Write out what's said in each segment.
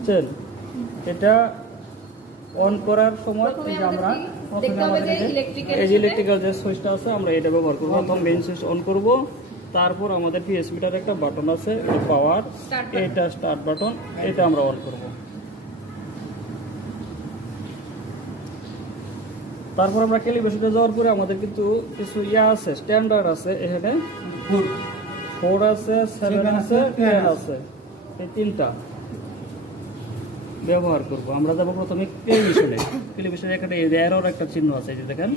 বুঝছেন? এটা অন করার সময় এই যে আমরা প্রথমে আমাদের এই যে ইলেকট্রিক্যাল যে সুইচটা আছে আমরা এটা ব্যবহার করব। প্রথম মেইন সুইচ অন করব, তারপর আমাদের পিএস মিটারে একটা বাটন আছে, এটা পাওয়ার, এটা স্টার্ট বাটন, এটা আমরা অন করব। তারপর আমরা ক্যালিব্রেশনে যাওয়ার পরে আমাদের কিন্তু কিছু আছে, স্ট্যান্ডার্ড আছে, এখানে 4 আছে, 7 আছে, 10 আছে, এই তিনটা ব্যবহার করব। আমরা যাব প্রথমে ক্যালিব্রেশনে এখানে এরর একটা চিহ্ন আছে, এই যে দেখেন,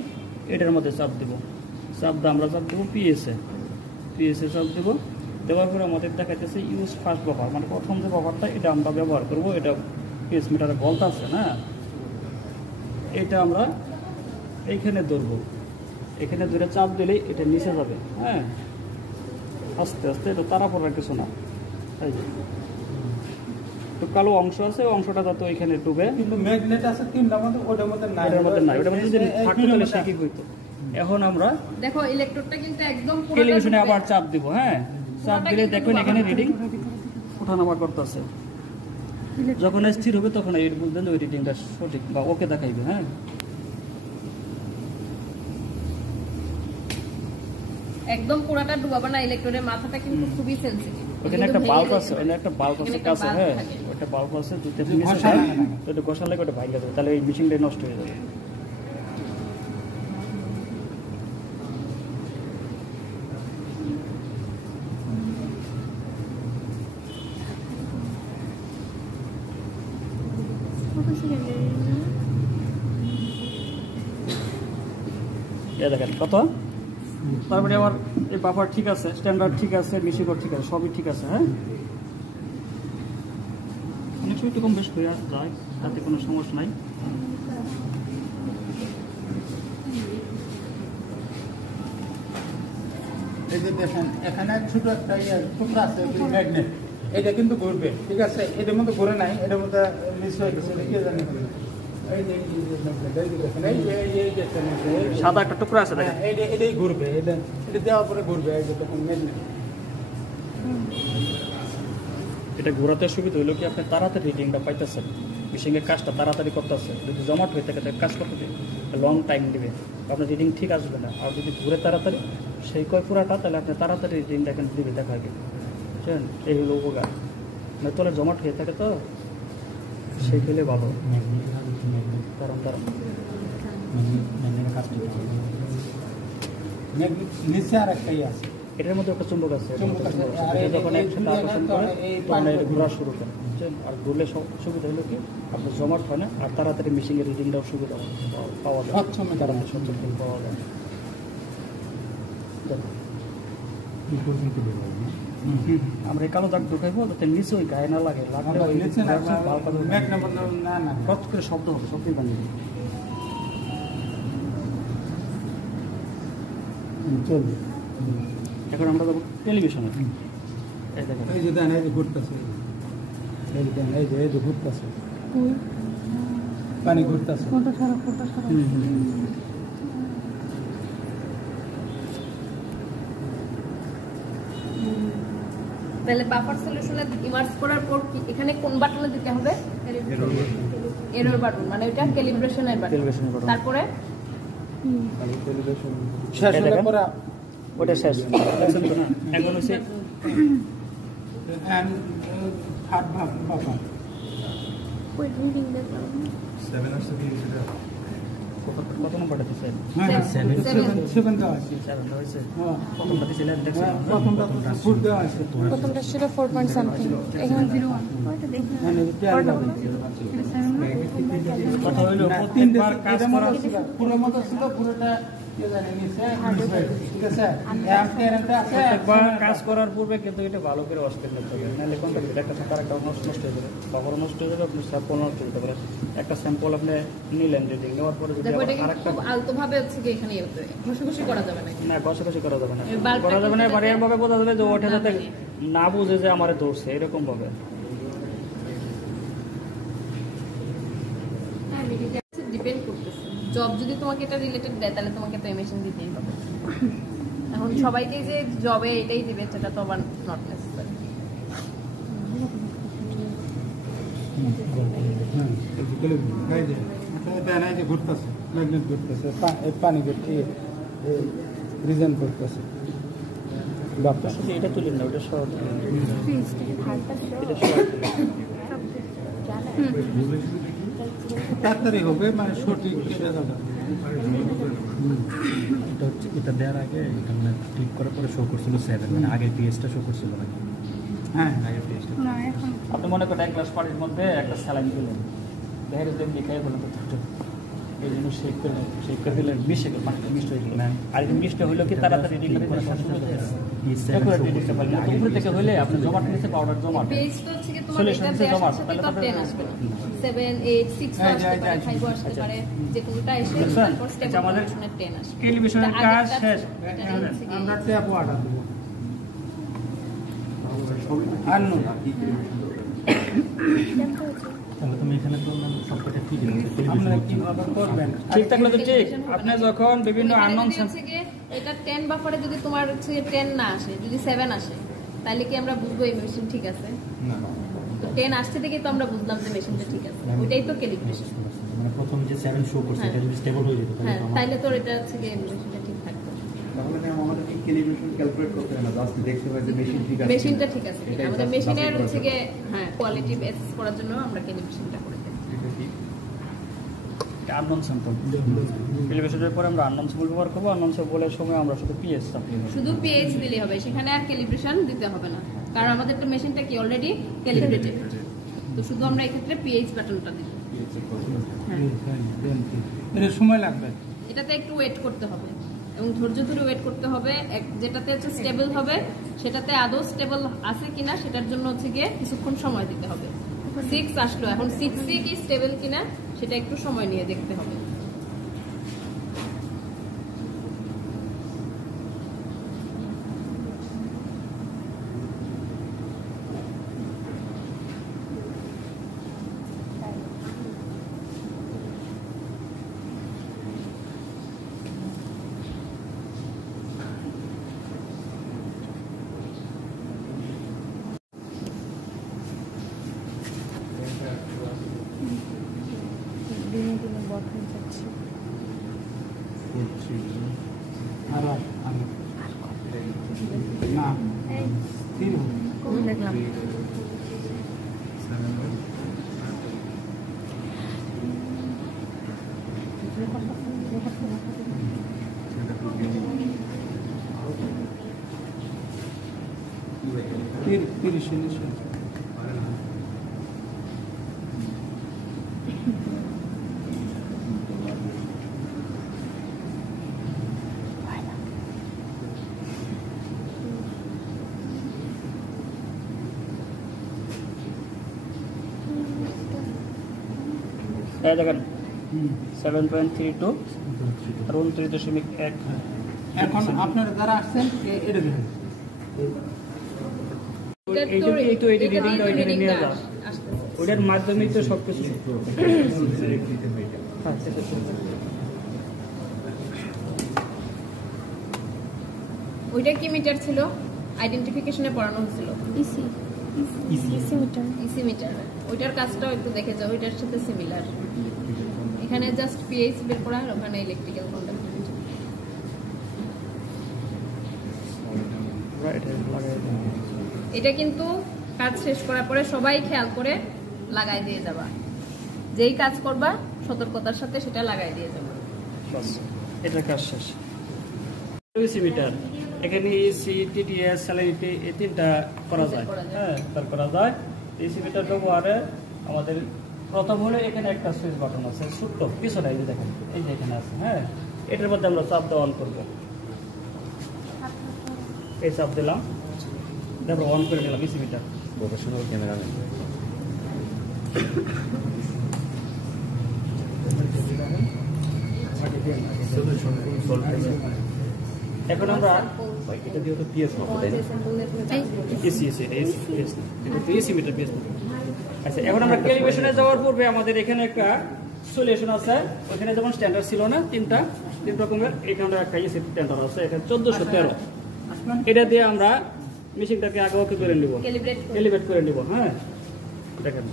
এটার মধ্যে চাপ দিব, আমরা চাপ দেবো পিএসএ চাপ দেবো। দেওয়ার পরে আমাদের দেখাইতেছে ইউজ ফার্স্ট বাফার, মানে প্রথম যে বাফারটা এটা আমরা ব্যবহার করব। এটা পিএস মিটারে বলতে আছে না, এটা আমরা এইখানে ধরবো, এখানে ধরে চাপ দিলেই এটা নিচে যাবে। হ্যাঁ, আস্তে আস্তে, এটা তারা পড়ার কিছু না। এই যে তো কালো অংশ আছে, ওই অংশটা যাতে ওইখানে ডুবে, কিন্তু ম্যাগনেট আছে তিনটার মধ্যে, ওটার মধ্যে নাই, ওটার মধ্যে যদি থাকতো তাহলে সে কি হইতো। এখন আমরা দেখো ইলেকট্রোডটা কিন্তু একদম পুরো ক্যালিব্রেশনে আবার চাপ দিব। হ্যাঁ, চাপ দিলে দেখবেন এখানে রিডিং ওঠানামা করতেছে। যখন স্থির হবে তখন এই বুঝবেন ওই রিডিংটা সঠিক বা ওকে দেখাইবে। হ্যাঁ, একদম পুরাটা ডুবাবা না, ইলেকট্রোডের মাথাটা কিন্তু খুবই সেনসিটিভ। ওখানে একটা বাল্ব আছে, একটা বাল্ব আছে কাছে। হ্যাঁ, ওটা বাল্ব আছে, দুইটা জিনিস আছে, তো এটা ঘষালে ওটা ভাঙে যাবে, তাহলে এই মেশিনটা নষ্ট হয়ে যাবে। দেখেন কত, তারপরে আবার এই বাফার ঠিক আছে, স্ট্যান্ডার্ড ঠিক আছে, মিশিকর ঠিক আছে, সবই ঠিক আছে। হ্যাঁ, অনেক সময় একটু কম বেশ হয়ে যায়, তাতে কোনো সমস্যা নাই। এই যে দেখেন এখানে ছোট একটা টুকরা আছে ম্যাগনেট, এটা কিন্তু ঘুরবে, ঠিক আছে? এটার মধ্যে ঘুরে নাই, এটার মধ্যে মিস হয়ে গেছে, এটা কি জানি। সাদা একটা টুকরা আছে, দেখেন এটাই ঘুরবে, এটা দেওয়ার পরে ঘুরবে। এই যে দেখুন ম্যাগনেট, এটা ঘোরাতে সুবিধা হইলো কি আপনি তাড়াতাড়ি রিডিংটা পাইতেছেন, মেশিনের কাজটা তাড়াতাড়ি করতেছে। যদি জমাট হয়ে থাকে কাজ করতে লং টাইম দিবে, আপনার রিডিং ঠিক আসবে না। আর যদি ঘুরে তাড়াতাড়ি সেই কয় পুরাটা, তাহলে আপনি তাড়াতাড়ি রিডিংটা এখানে দিবে, দেখাবে। বুঝছেন? এই হলো উপকার। তলে জমাট হয়ে থাকে তো সেই খেলে ভালো। কারণ নিচে আর একটাই আছে, এটার মধ্যে একটা চুম্বক আছে, যখন একসাথে আকর্ষণ করে তখন এটা ঘোরা শুরু করে। বুঝছেন? আর ঘুরলে সুবিধা হলো কি আপনার জমাট হয় না, আর তাড়াতাড়ি মেশিনের রিডিংটাও সুবিধা পাওয়া যায়, তাড়াতাড়ি সচ্ছল পাওয়া যায়। আমরা এই কালো দাগ ঢুকাইবো যাতে নিচে ওই গায়ে না লাগে, লাগলে খরচ করে শব্দ হবে, সবই বানিয়ে দেবে। চলবে। এখন আমরা যাবো টেলিভিশনে। এই দেখেন, এই যে দেন, এই যে ঘুরতেছে, এই যে দেন, এই যে ঘুরতেছে, পানি ঘুরতেছে। তাহলে বাফার সলিউশনে ইমার্জ করার পর কি এখানে কোন বাটনে দিতে হবে? এরর বাটন, মানে এটা ক্যালিব্রেশনের বাটন। তারপরে ক্যালিব্রেশন শেষ হলে পরে ওটা শেষ। এখন হচ্ছে এন্ড হার্ড বাফার। ওই রিডিং দেখলাম 7 আর 7 সেটা কত নম্বরটা দিছে? হ্যাঁ 7 টা আছে, 7 টা হইছে। হ্যাঁ, প্রথমটা দিছিলেন দেখছেন? প্রথমটা ফুট দেওয়া আছে, প্রথমটা ছিল 4 সামথিং, এখানে 01 ওইটা দেখুন। মানে এটা কথা হইলো প্রত্যেকবার কাজ করা পুরো মত ছিল, পুরোটা কি জানি নিচে, ঠিক আছে? প্রত্যেকবার কাজ করার পূর্বে কিন্তু এটা ভালো করে ওয়াশ করে নিতে হবে, নাহলে কোনটা একটা সাথে আরেকটা নষ্ট হয়ে যাবে, বাবর নষ্ট হয়ে যাবে, আপনি স্যাম্পল নষ্ট হতে পারে। একটা স্যাম্পল আপনি নিলেন, রিডিং নেওয়ার পরে যদি আরেকটা আলতো ভাবে হচ্ছে কি এখানে ঘষাঘষি করা যাবে না, না ঘষাঘষি করা যাবে না, করা যাবে না। এবার এরভাবে বোঝা যাবে যে ওঠে যাতে না বুঝে যে আমারে ধরছে, এরকম ভাবে। ডিপেন্ড করতেছে, জব যদি তোমাকে এটা রিলেটেড দেয় তাহলে তোমাকে তো মেশিন দিতেই হবে। এখন সবাইকে যে জবে এটাই দিবে সেটা তো আবার নট নেসেসারি। যে ঘুরতেছে ম্যাগনেট ঘুরতেছে পানি ঘুরছে রিজন করতেছে বাপটা শুধু এটা তুলেন না, ওটা সহ এটা সহ তাড়াতাড়ি হবে মানে সঠিক জায়গাটা এটা হচ্ছে এটা দেওয়ার আগে এটা মানে ক্লিক করার পরে শো করছিল 7 মানে আগের পেজটা শো করছিল নাকি? হ্যাঁ আগের পেজটা না এখন আপনি মনে করেন এক গ্লাস পানির মধ্যে একটা স্যালাইন দিলেন, দেখা যাচ্ছে লিখাই বলেন তো এই জন্য শেক করে দিলেন, মিশে গেল, পানিটা মিষ্ট হয়ে গেল। আর এই মিষ্ট হইলো কি তাড়াতাড়ি রিডিং করার সাথে সাথে উপরে থেকে হইলে আপনি জমাট নিচে পাউডার জমাট পেজ তো হচ্ছে কি তোমার এটা দেওয়ার সাথে সাথে তো 10 আসবে না 7 8 6 আসতে পারে 5 আসতে পারে যে কোনটা এসে তারপর স্টেপ আমাদের 10 আসবে টেলিভিশনের কাজ শেষ। আমরা ট্যাপ ওয়াটার দেবো আর নো তাহলে তুমি এখানে তো সবকটা ঠিক আছে আপনারা কিভাবে করবেন ঠিক থাকলে তো ঠিক। আপনি যখন বিভিন্ন আননোন এটা 10 বাফারে যদি তোমার হচ্ছে 10 না আসে, যদি 7 আসে, তাহলে কি আমরা বুঝবো এই মেশিন ঠিক আছে? না তো 10 আসছে থেকে তো আমরা বুঝলাম যে মেশিনটা ঠিক আছে। ওইটাই তো ক্যালিব্রেশন। মানে প্রথম যে 7 শো করছে এটা যদি স্টেবল হয়ে যেত হ্যাঁ, তাহলে তাইলে তো এটা হচ্ছে কি মেশিনটা ঠিক থাকতো। তাহলে ম্যাম আমাদের কি ক্যালিব্রেশন ক্যালকুলেট করতে হয় না, জাস্ট দেখতে হয় যে মেশিন ঠিক আছে। মেশিনটা ঠিক আছে। এটাই আমাদের just মেশিনের যাচাই হচ্ছে করার কি হ্যাঁ কোয়ালিটি বেসিস করার জন্য আমরা ক্যালিব্রেশনটা করে দিই। আননোন স্যাম্পল টেলিভিশনের পরে আমরা আননোন স্যাম্পল ব্যবহার করবো। আননোন স্যাম্পলের সময় আমরা শুধু পিএস সাপ্লাই করব। শুধু পেজ দিলেই হবে, সেখানে আর ক্যালিব্রেশন দিতে হবে না, কারণ আমাদের তো মেশিনটা কি অলরেডি ক্যালিব্রেটেড। তো শুধু আমরা এই ক্ষেত্রে পিএইচ বাটনটা দিব। এটা সময় লাগবে এটাতে একটু ওয়েট করতে হবে এবং ধৈর্য ধরে ওয়েট করতে হবে। যেটাতে হচ্ছে স্টেবল হবে সেটাতে আদৌ স্টেবল আছে কিনা সেটার জন্য হচ্ছে গিয়ে কিছুক্ষণ সময় দিতে হবে। 6 আসলো, এখন 6 কি স্টেবল কিনা সেটা একটু সময় নিয়ে দেখতে হবে। দিনে দিনে বড় হয়ে যাচ্ছে। আর না তিন দেখলাম তিরিশ এই দেখেন 7.32 আর 29.1। এখন আপনারা যারা আসছেন এটা দেখেন এই তো এটি রিডিংটা ওইখানে নিয়ে যাও, ওইটার মাধ্যমেই তো সব কিছু। ওইটা কি মিটার ছিল? আইডেন্টিফিকেশনে পড়ানো হয়েছিল ইসি মিটার। EC metre. ওইটার কাজটাও একটু দেখে যাও, ওইটার সাথে সিমিলার। এখানে জাস্ট পিএইচ বের করা আর ওখানে ইলেকট্রিক্যাল কন্ডাক্টিভিটি। এটা কিন্তু কাজ শেষ করার পরে সবাই খেয়াল করে লাগাই দিয়ে যাবা। যেই কাজ করবা সতর্কতার সাথে সেটা লাগাই দিয়ে যাবা। বাস, এটার কাজ শেষ। ইসি মিটার, এখানে এসি, টিটিএস, স্যালারিটি এই তিনটা করা যায়। হ্যাঁ, তার করা যায়। এসি মিটার ব্যবহারে আমাদের প্রথম হলে এখানে একটা সুইচ বাটন আছে ছোট্ট পিছনে, এই যে দেখেন, এই যে এখানে আছে। হ্যাঁ, এটার মধ্যে আমরা চাপ দেওয়া অন করবো। এই চাপ দিলাম, তারপর অন করে নিলাম এসি মিটার। Professional cameraman. এখন আমরা এটা দিয়ে তো পিএস মাপো, তাই না? AC meter PS. আচ্ছা, এখন আমরা ক্যালিব্রেশনে যাওয়ার পূর্বে আমাদের এখানে একটা সলিউশন আছে। ওখানে যেমন স্ট্যান্ডার্ড ছিল না, তিন রকমের, এখানে একটা এসি স্ট্যান্ডার্ড আছে, এটা 1413। এটা দিয়ে আমরা মেশিনটাকে আগে ওকে করে নিব, ক্যালিব্রেট করে নিব। হ্যাঁ, দেখেন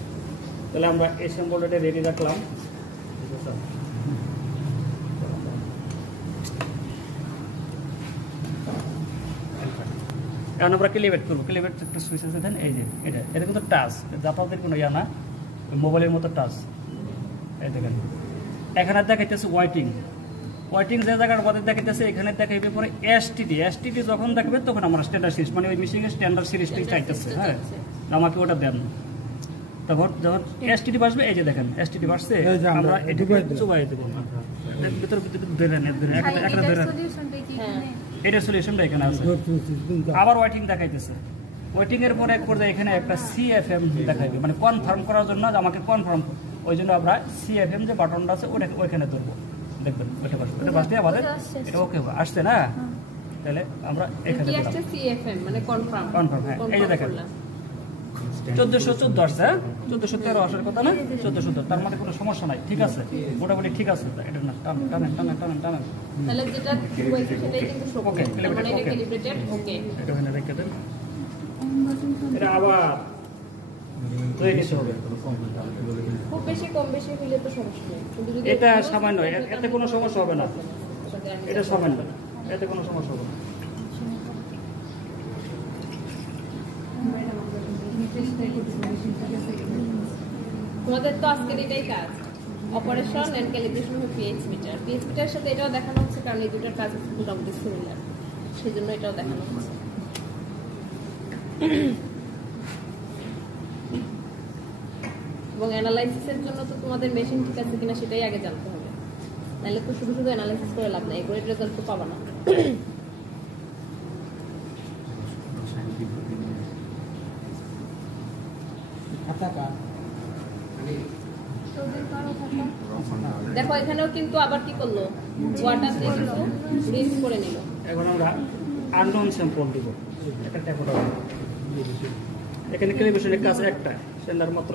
তাহলে আমরা এই স্যাম্পলটা রেডি রাখলাম। এখন আমরা ক্যালিব্রেট করবো। ক্যালিব্রেট একটা সুইচ আছে দেন, এই যে এটা কিন্তু টাচ, জাপানের কোনো ইয়া না, মোবাইলের মতো টাচ। এই দেখেন এখানে দেখাইতেছে ওয়াইটিং যে জায়গার মধ্যে দেখাইতেছে এখানে দেখাইবে পরে এসটিডি যখন দেখবে তখন আমরা স্ট্যান্ডার্ড সিরিজ মানে ওই মেশিনের স্ট্যান্ডার্ড সিরিজটাই চাইতেছে। হ্যাঁ, আমাকে ওটা দেন। তখন যখন এসটিডি বাসবে, এই যে দেখেন এসটিডি বাসছে, আমরা এটাকে চুবাই দেবো। ভিতর ধরেন একটা ধরেন, এটার সলিউশনটা এখানে আছে। আবার ওয়েটিং দেখাইতেছে, ওয়েটিং এর পরে এক পর্যায়ে এখানে একটা সিএফএম দেখাইবে, মানে কনফার্ম করার জন্য আমাকে কনফার্ম, ওই জন্য আমরা সিএফএম যে বাটনটা আছে ওটা ওইখানে ধরবো। দেখবেন ওইটা বাসবে, ওটা বাসতে আমাদের এটা ওকে আসছে না, তাহলে আমরা এখানে দিলাম সিএফএম মানে কনফার্ম। হ্যাঁ, এই যে দেখেন 1414 আসছে, 1413 আসার কথা না, 1414, তার মানে কোনো সমস্যা নাই, ঠিক আছে, মোটামুটি ঠিক আছে। এটা না টানেন তাহলে যেটা বলছি সেটাই কিন্তু সত্য। ওকে, মানে এটা ক্যালিব্রেটেড। ওকে, এটা এখানে রেখে দেন। এটা আবার হয়ে গেছে হবে, খুব বেশি কম বেশি হলে তো সমস্যা নেই, কিন্তু যদি এটা সামান্য, এতে কোনো সমস্যা হবে না, এটা সামান্য, এতে কোনো সমস্যা হবে না। তোমাদের তো আজকের এটাই কাজ, operation and calibration of pH meter. PH মিটারের সাথে এটাও দেখানো হচ্ছে, কারণ এই দুটোর কাজ মোটামুটি সিমিলার, সেই জন্য এটাও দেখানো হচ্ছে। এবং অ্যানালাইসিসের জন্য তো তোমাদের মেশিন ঠিক আছে কিনা সেটাই আগে জানতে হবে, নাহলে তো শুধু শুধু অ্যানালাইসিস করে লাভ নেই, এগুলোর রেজাল্ট তো পাবা না। দেখো এখানেও কিন্তু আবার কি করলো, ওয়াটার দিয়ে কিন্তু রিন্স করে নিল। এখন আমরা আননোন স্যাম্পল দিব, এখানে ক্যালিব্রেশনের কাজ একটা, স্ট্যান্ডার্ড মাত্র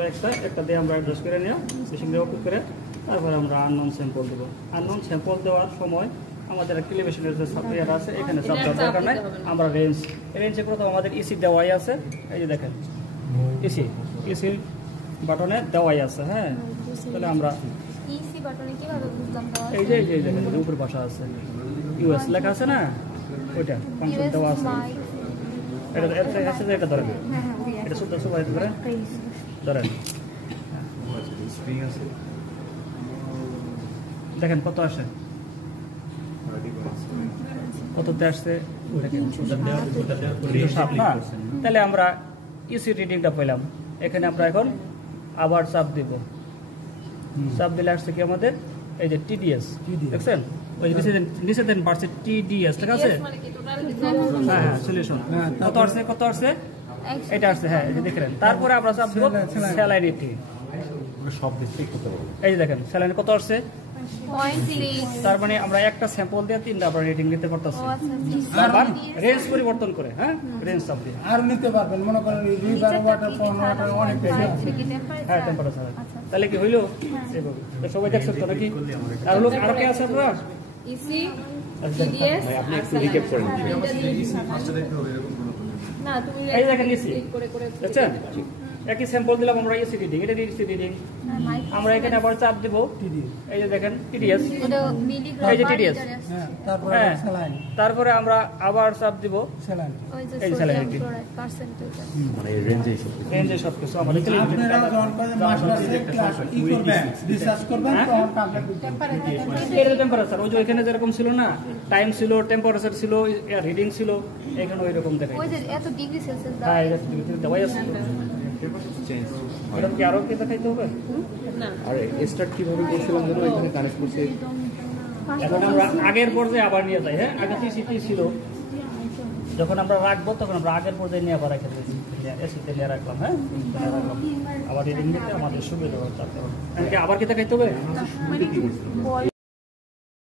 একটা দিয়ে আমরা অ্যাডজাস্ট করে নিয়ে মেশিন দিয়ে ওকে করে তারপরে আমরা আননোন স্যাম্পল দেব। আননোন স্যাম্পল দেওয়ার সময় আমাদের ক্যালিব্রেশনের যে সফটওয়্যার আছে এখানে সব দরকার নাই, আমরা রেঞ্জে প্রথম আমাদের ইসি দেওয়াই আছে, এই যে দেখেন ইসি বাটনে দেওয়াই আছে। হ্যাঁ, তাহলে আমরা ইসি বাটনে কিভাবে বুঝলাম দেওয়া এই যে দেখেন উপরে ভাষা আছে, ইউএস লেখা আছে না, ওইটা ফাংশন দেওয়া আছে। এটা আছে যে এটা ধরেন, এটা শুদ্ধ সবাই ধরেন দেখেন কত আসে, কততে আসছে, তাহলে আমরা ইসি রিডিংটা পেলাম। এখানে আমরা এখন আবার চাপ দিব, চাপ দিলে আসছে কি আমাদের এই যে টিডিএস দেখছেন, ওই নিচে দেন বাড়ছে টিডিএস, ঠিক আছে। হ্যাঁ সলিউশন কত আসছে এটা আসছে, হ্যাঁ দেখলেন। তারপরে আমরা চাপ দিব স্যালাইনিটি, সব ডিস্ট্রিক্ট করতে পারবো। এই যে দেখেন স্যালাইন কত আসছে, 0.6। তার মানে আমরা একটা স্যাম্পল দিয়ে 3টা আমরা রেটিং নিতে পারতেছি। আবার রেঞ্জ পরিবর্তন করে, হ্যাঁ রেঞ্জ চাপ দিয়ে আর নিতে পারবেন, মনে করেন রিভার ওয়াটার, পন ওয়াটার অনেক বেশি আছে। হ্যাঁ টেম্পারেচার, তাহলে কি হইলো এইভাবে, তো সবাই দেখছেন তো নাকি? আর লোক আর কে আছে আপনারা ইসি টিডিএস আপনি একটু রিক্যাপ করেন। না তুমি এই দেখেন ইসি করে দেখছেন, একই স্যাম্পল দিলাম আমরা ইসি রিডিং, এটা ইসি রিডিং, আমরা এখানে আবার চাপ দেব, এই যে দেখেন টিডিএস, এই যে টিডিএস, হ্যাঁ, তারপরে হ্যাঁ স্যালাইন, তারপরে আমরা আবার চাপ দিব স্যালাইন। এই যে স্যালাইনিটি, মানে রেঞ্জেই সব রেঞ্জে সবকিছু আমাদের আপনারা যখন মাস্টার্সে ক্লাস কি করবেন, রিসার্চ করবেন, তখন কাজটা এর টেম্পারেচার ওই যে এখানে যেরকম ছিল না, টাইম ছিল, টেম্পারেচার ছিল, রিডিং ছিল, এখানে ওই রকম দেখাই। এত ডিগ্রি সেলসিয়াস হ্যাঁ এটা দেওয়াই আছে, চেঞ্জ। এটা কি আরো কি দেখাইতে হবে? না আর স্টার্ট কিভাবে করছিলাম যেন এখানে কানেক্ট করছে। এখন আমরা আগের পর্যায়ে আবার নিয়ে যাই। হ্যাঁ, আগে সিটি ছিল, যখন আমরা রাখবো তখন আমরা আগের পর্যায়ে নিয়ে আবার রেখে দিয়েছি, এসিতে নিয়ে রাখলাম। হ্যাঁ রাখলাম, আবার রিডিং নিতে আমাদের সুবিধা হবে। তারপর আবার কি দেখাইতে হবে?